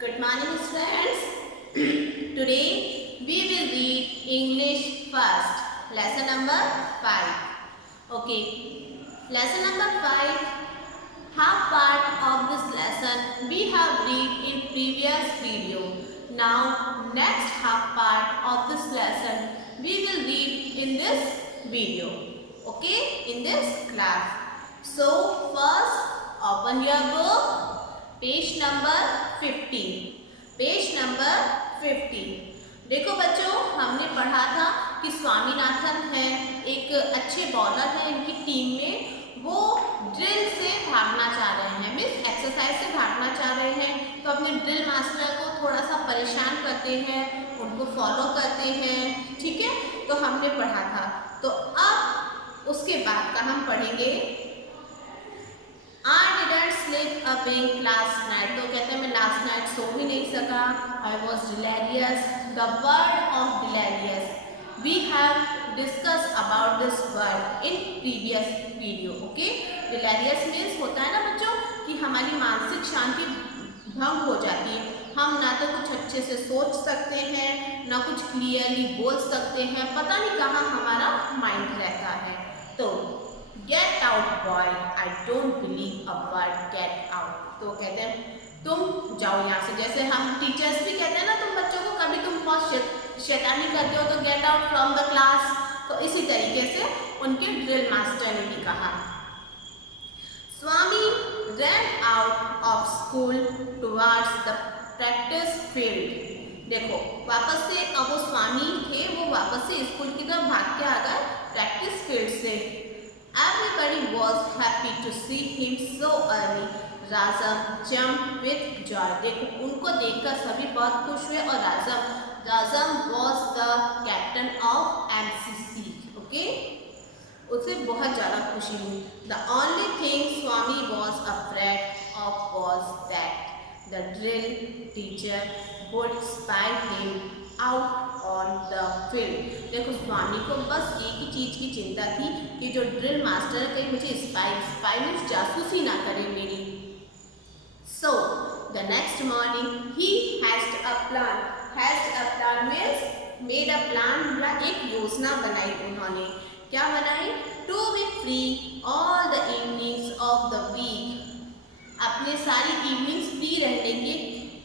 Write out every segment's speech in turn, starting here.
Good morning, friends. Today we will read English first. Lesson number 5. Okay. Lesson number 5. Half part of this lesson we have read in previous video. Now next half part of this lesson we will read in this video. Okay, in this class. So first open your book. Page number 50। Page number 50। देखो बच्चों, हमने पढ़ा था कि स्वामीनाथन है, एक अच्छे bowler हैं इनकी टीम में। वो ड्रिल से भागना चाह रहे हैं, मीन्स एक्सरसाइज से भागना चाह रहे हैं। तो अपने ड्रिल मास्टर को थोड़ा सा परेशान करते हैं, उनको फॉलो करते हैं। ठीक है, तो हमने पढ़ा था। तो अब उसके बाद का हम पढ़ेंगे। I didn't sleep a wink last night. तो कहते हैं मैं लास्ट नाइट सो भी नहीं सका। I was delirious. The word of delirious. We have discussed about this word in previous video. Okay? Delirious means होता है ना बच्चों कि हमारी मानसिक शांति भंग हो जाती है। हम ना तो कुछ अच्छे से सोच सकते हैं, ना कुछ क्लियरली बोल सकते हैं, पता नहीं कहाँ हमारा माइंड रहता है। तो Get out boy, I don't believe a word get out। तो कहते हैं तुम जाओ यहाँ से। जैसे हम टीचर्स भी कहते हैं ना, तुम बच्चों को कभी तुम बहुत शैतानी करते हो तो get out from the class. तो इसी तरीके से उनके ड्रिल मास्टर ने भी कहा। स्वामी ran out of school towards the practice field। देखो वापस से अब वो स्वामी थे, वो वापस से स्कूल की तरफ भाग के आ गए प्रैक्टिस फील्ड से। Everybody was happy to see him so early. Razam jumped with joy। देखो उनको देखकर सभी बहुत खुश हुए। और Razam was the captain of MCC। Okay, उसे बहुत ज़्यादा खुशी हुई। The only thing Swami was afraid of was that the drill teacher would spy him out on the field. देखो स्वामी को बस एक ही चीज़ की चिंता थी कि जो ड्रिल मास्टर कहीं मुझे स्पाई मीन्स जासूसी ना करे मेरी। So the next morning he hazed a plan means made a plan या एक योजना बनाई उन्होंने। क्या बनाई? To be free all the evenings of the week. अपने सारी इवनिंग्स फ्री रहने की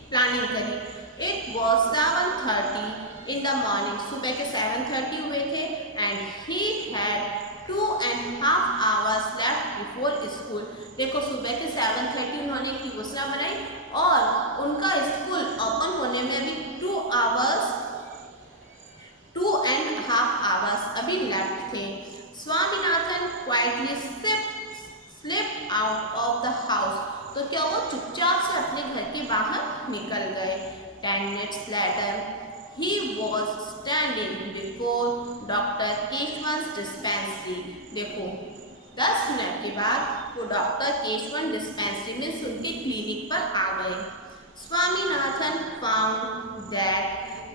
प्लानिंग करी। It was 7:30 in the morning। सुबह के 7:30 हुए थे। And he had 2.5 hours left before school। देखो सुबह के 7:30 उन्होंने एक योजना बनाई और उनका स्कूल ओपन होने में अभी 2.5 hours अभी लेफ्ट थे। Swaminathan quietly slipped out of the house। तो क्या वो चुपचाप से अपने घर के बाहर निकल गए। 10 minutes later, he was standing before Dr. Keshwan's dispensary। देखो 10 मिनट के बाद वो डॉक्टर केशवन डिस्पेंसरी में उनके क्लिनिक पर आ गए। Swaminathan found that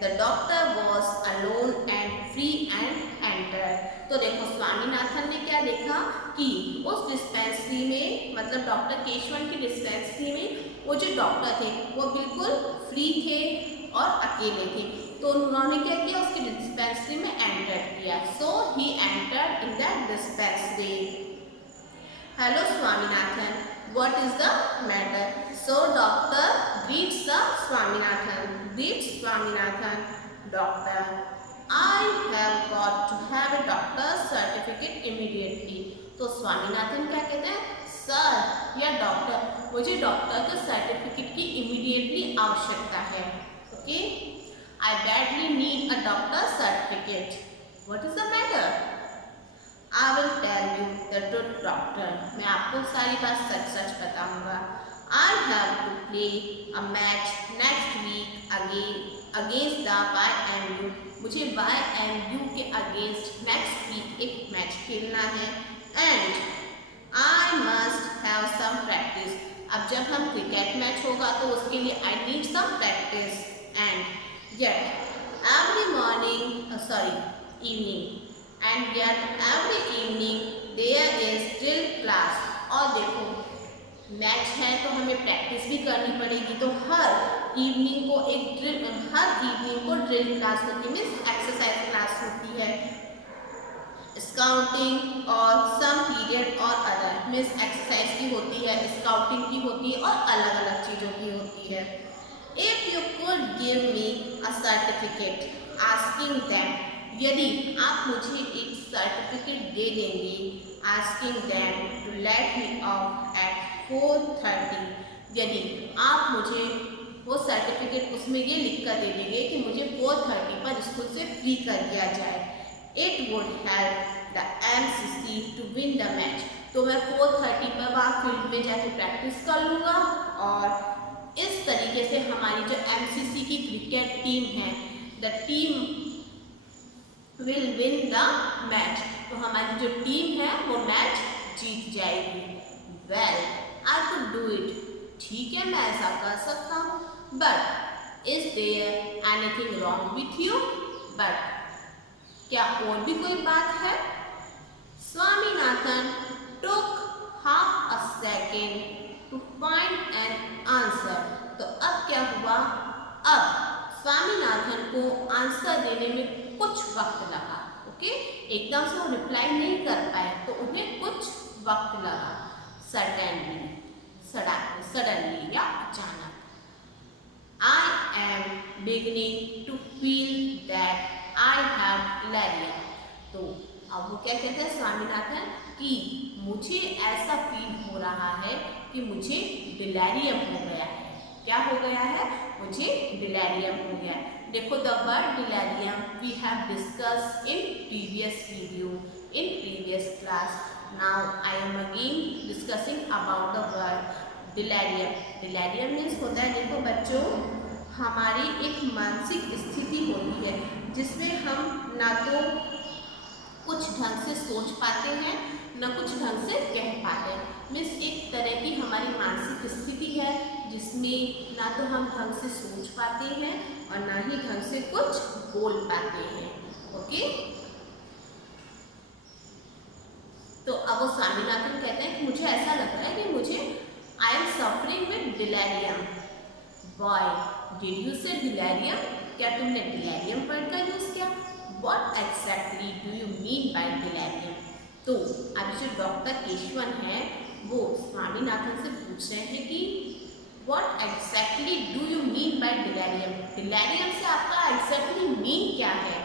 the doctor was alone and free and entered। तो देखो स्वामीनाथन ने क्या देखा कि उस डिस्पेंसरी में, मतलब डॉक्टर केशवन की डिस्पेंसरी में वो जो डॉक्टर थे वो बिल्कुल फ्री थे और अकेले थे। तो उन्होंने क्या किया, उसकी डिस्पेंसरी में एंटर किया। So he entered in that dispensary. Hello Swaminathan, what is the matter? So doctor greets the Swaminathan. Doctor, I have got to have a doctor's certificate immediately। तो स्वामीनाथन क्या कहते हैं? सर या डॉक्टर, मुझे डॉक्टर के सर्टिफिकेट की इमीडिएटली आवश्यकता है। Okay, I badly need a doctor certificate. What is the matter? I will tell you the truth doctor. मैं आपको सारी बात सच सच बताऊंगा। I have to play a match next week against the YMU। मुझे YMU के अगेंस्ट नेक्स्ट वीक एक मैच खेलना है। And I must have some practice। अब जब हम क्रिकेट मैच होगा तो उसके लिए I need some practice। And yet every evening there is drill class। और देखो मैच है तो हमें प्रैक्टिस भी करनी पड़ेगी। तो हर इवनिंग को ड्रिल क्लास होती है, मीन्स एक्सरसाइज क्लास होती है। स्काउटिंग और सम पीरियड और अदर, मीन्स एक्सरसाइज की होती है, स्काउटिंग की होती है और अलग अलग चीज़ों की होती है। If you could give me a certificate asking them, यदि आप मुझे एक सर्टिफिकेट दे देंगे asking them to let me off at 4:30, यदि आप मुझे वो सर्टिफिकेट उसमें ये लिख कर दे देंगे कि मुझे 4:30 पर स्कूल से फ्री कर दिया जाए, it would help the MCC to win the match, तो मैं 4:30 पर वहाँ फील्ड में जाके प्रैक्टिस कर लूँगा और इस तरीके से हमारी जो MCC की क्रिकेट टीम है, the team will win the match, तो हमारी जो टीम है वो मैच जीत जाएगी। Well I could do it, ठीक है मैं ऐसा कर सकता हूँ, but is there anything wrong with you, but क्या और भी कोई बात है? Swaminathan took half a second to find an answer, तो अब क्या हुआ? अब स्वामीनाथन को आंसर देने में कुछ वक्त लगा। ओके, एकदम से वो रिप्लाई नहीं कर पाए तो उन्हें कुछ वक्त लगा। सडनली या अचानक, I am beginning to feel that I have delirium, तो अब वो क्या कहते हैं स्वामीनाथन कि मुझे ऐसा फील हो रहा है कि मुझे डिलेरियम हो गया है। क्या हो गया है? मुझे डिलेरियम हो गया है। देखो the word delirium we have discuss in previous video in previous class. Now I am again discussing about the word delirium. Delirium means होता है, देखो बच्चों, हमारी एक मानसिक स्थिति होती है जिसमें हम ना तो कुछ ढंग से सोच पाते हैं न कुछ ढंग से कह पाते हैं। मीन्स एक तरह की हमारी मानसिक स्थिति है जिसमें ना तो हम ढंग से सोच पाते हैं और ना ही ढंग से कुछ बोल पाते हैं। ओके, तो अब वो स्वामीनाथन कहते हैं कि मुझे ऐसा लग रहा है कि मुझे I am suffering with delirium. Boy did you से डिलेरियम, क्या तुमने डिलेरियम वर्ड का यूज किया? What exactly do you mean by delirium? तो अभी जो डॉक्टर केशवन है वो स्वामीनाथन से पूछ रहे हैं कि What exactly do you mean by delirium? Delirium से आपका exactly mean क्या है?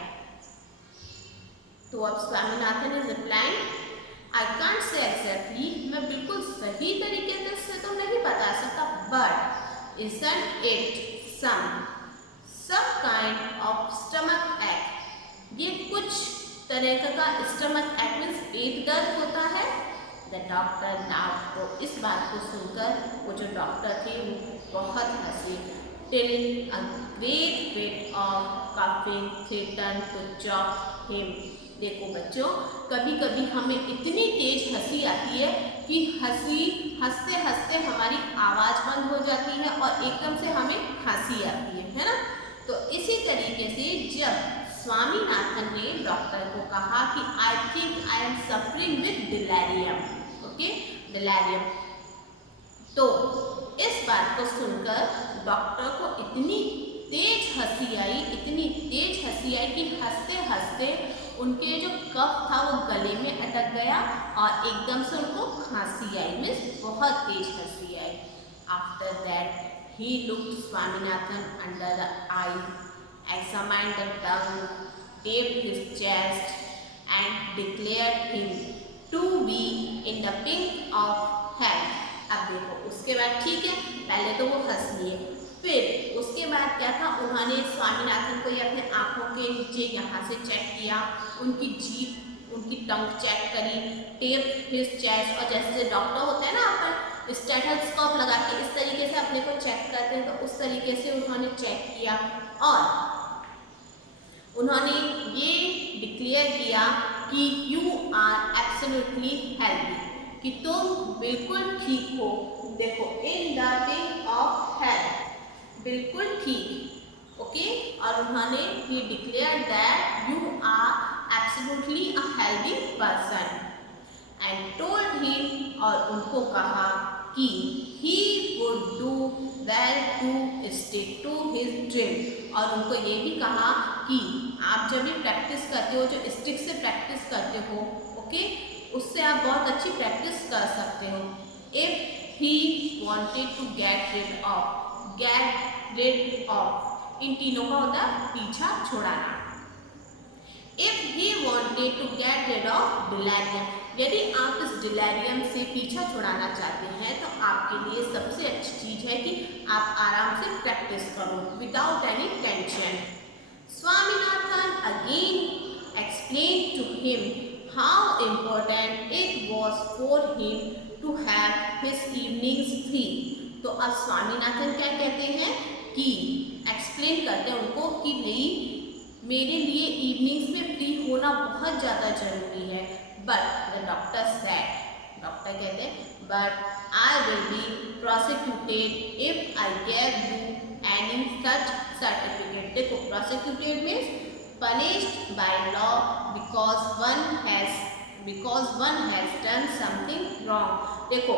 तो अब Swaminathan is replying, I can't say exactly, मैं बिल्कुल सही तरीके से तो नहीं बता सकता, but isn't it some kind of stomach ache? ये कुछ तरह का स्टमक एक्ट मीन्स पेट दर्द होता है। द डॉक्टर लाफ्ड, तो इस बात को सुनकर वो जो डॉक्टर थे वो बहुत हंसे। Till a great fit of coughing threaten to choke him. देखो बच्चों, कभी कभी हमें इतनी तेज हंसी आती है कि हंसते हंसते हमारी आवाज़ बंद हो जाती है और एकदम से हमें हंसी आती है ना। तो इसी तरीके से जब स्वामीनाथन ने डॉक्टर को कहा कि I think I am suffering with delirium, okay, delirium, तो इस बात को सुनकर डॉक्टर को इतनी तेज हंसी आई कि हंसते हंसते उनके जो कफ था वो गले में अटक गया और एकदम से उनको खांसी आई, मीन्स बहुत तेज हंसी आई। After that he looked Swaminathan under the eye, examined the tongue, taped his chest, and declared him to be in the pink of health. अब देखो उसके बाद ठीक है, पहले तो वो हंस लिए, फिर उसके बाद क्या था, उन्होंने स्वामीनाथन को ये अपने आँखों के नीचे यहाँ से चेक किया, उनकी जीभ उनकी टंग चेक करी, टेप हिज चेस्ट, और जैसे डॉक्टर होते हैं ना अपन स्टेथोस्कोप लगा के इस तरीके से अपने को चेक करते हैं, तो उस तरीके से उन्होंने चेक किया और उन्होंने ये डिक्लेयर किया कि यू आर एब्सोल्युटली हेल्दी, कि तुम बिल्कुल ठीक हो। देखो in the pink of health, बिल्कुल ठीक, ओके। और उन्होंने ये declare that you are absolutely a healthy person and told him, और उनको कहा कि he would do well to stick to his drill, और उनको ये भी कहा कि आप जब भी प्रैक्टिस करते हो, जो स्टिक से प्रैक्टिस करते हो, ओके, उससे आप बहुत अच्छी प्रैक्टिस कर सकते हो। If he wanted to get rid of, इन तीनों का होता है पीछा छुड़ाना। If he wanted to get rid of delirium, यदि आप इस डिलेरियम से पीछा छुड़ाना चाहते हैं तो आपके लिए सबसे अच्छी चीज है कि आप आराम से प्रैक्टिस करो without any tension. Swaminathan again explain to him how important it was for him to have his evenings free. तो अब स्वामीनाथन क्या कहते हैं कि एक्सप्लेन करते हैं उनको कि भाई मेरे लिए इवनिंग्स में फ्री होना बहुत ज़्यादा जरूरी है। But the doctor said, doctor कहते हैं but I will be prosecuted if I give you any such certificate. देखो prosecuted means punished by law because one has done something wrong। देखो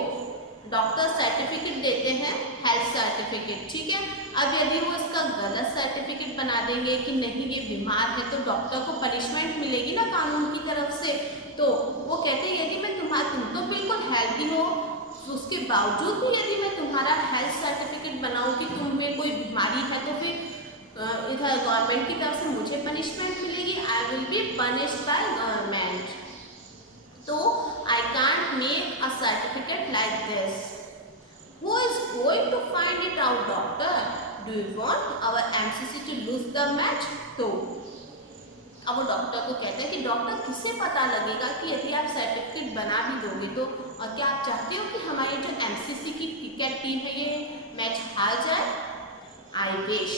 डॉक्टर सर्टिफिकेट देते हैं, हेल्थ सर्टिफिकेट, ठीक है। अब यदि वो इसका गलत सर्टिफिकेट बना देंगे कि नहीं ये बीमार है तो डॉक्टर को पनिशमेंट मिलेगी ना कानून की तरफ से। तो वो कहते हैं यदि मैं तुम तो बिल्कुल हेल्दी हो, उसके बावजूद भी यदि मैं तुम्हारा हेल्थ सर्टिफिकेट बनाऊँ कि तुम्हें कोई बीमारी है तो फिर इधर गवर्नमेंट की तरफ से मुझे पनिशमेंट मिलेगी। आई will be punished by government. तो I can't make a certificate like this. Who is going to find it out, doctor? Do you want our MCC to lose the match? तो अब वो doctor को कहते हैं कि doctor किसे पता लगेगा कि यदि आप सर्टिफिकेट बना भी दोगे तो, और क्या आप चाहते हो कि हमारी जो MCC की क्रिकेट टीम है ये मैच हार जाए? I wish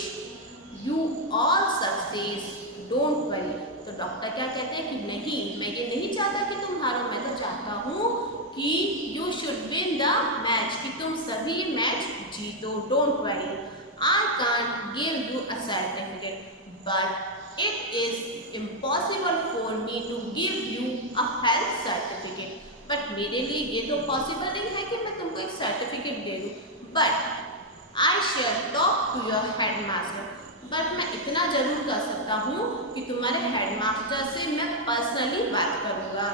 you all success. Don't worry. तो डॉक्टर क्या कहते हैं कि नहीं, मैं ये नहीं चाहता कि तुम हारो, मैं तो चाहता हूँ कि you should win the match, कि तुम सभी मैच जीतो। Don't worry, I can't give you a certificate but it is impossible for me to give you a health certificate. But मेरे लिए ये तो पॉसिबल नहीं है कि मैं तुमको एक सर्टिफिकेट दे दूँ। But I shall talk to your headmaster, but मैं इतना जरूर कर सकता हूँ कि तुम्हारे हेडमास्टर से मैं पर्सनली बात करूँगा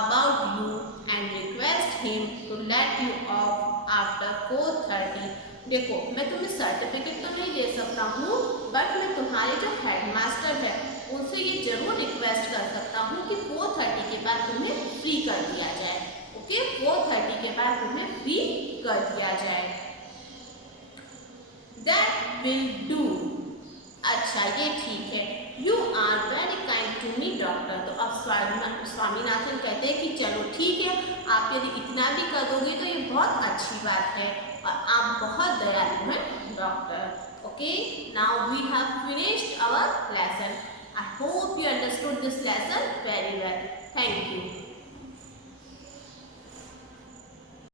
about you and request him to let you off after 4:30। देखो मैं तुम्हें सर्टिफिकेट तो नहीं दे सकता हूँ, बट मैं तुम्हारे जो हेडमास्टर है उनसे ये जरूर रिक्वेस्ट कर सकता हूँ कि 4:30 के बाद तुम्हें फ्री कर दिया जाए। ओके, 4:30 के बाद तुम्हें फ्री कर दिया जाए। That will do. अच्छा ये ठीक है। You are very kind to me doctor. तो अब स्वामीनाथन कहते हैं कि चलो ठीक है, आप यदि इतना भी कर दोगे तो ये बहुत अच्छी बात है और आप बहुत दयालु हैं doctor. Okay, now we have finished our lesson. I hope you understood this lesson very well. Thank you.